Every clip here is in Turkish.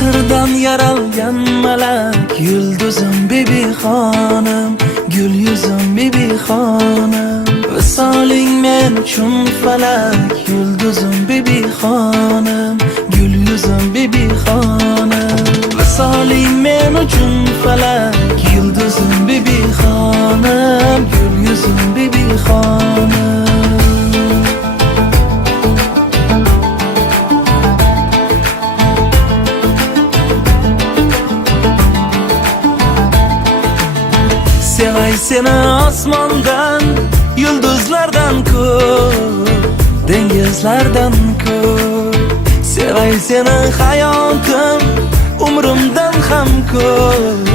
Mehrdan yaralgan malak, yulduzim bibi xonim, gul yuzim bibi xonim. Visoling men uchun falak, yulduzim bibi xonim, gul yuzim bibi xonim. Visoling men uchun falak, yulduzim bibi xonim, gul yuzim bibi xonim. Sevay seni osmondan, yulduzlardan ko'p, dengizlardan ko'p. Sevay seni hayotim, umrimdan ham ko'p,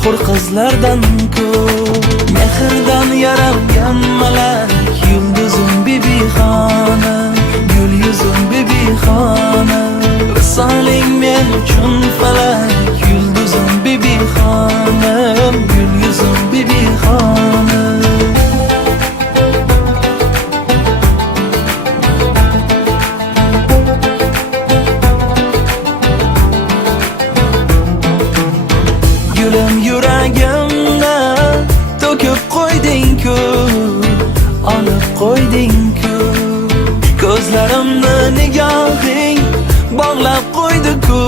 hur qizlardan ko'p. Mehrdan yaralgan malak, yulduzim bibi xonim, gul yuzim bibi xonim. Visoling men uchun falak, yulduzim bibi xonim, gul yuzim bibi xonim. Gulim yuragimda to'kib qo'yding-ku, olib qo'yding-ku. Ko'zlarimni nigohing bog'lab qo'ydi-ku.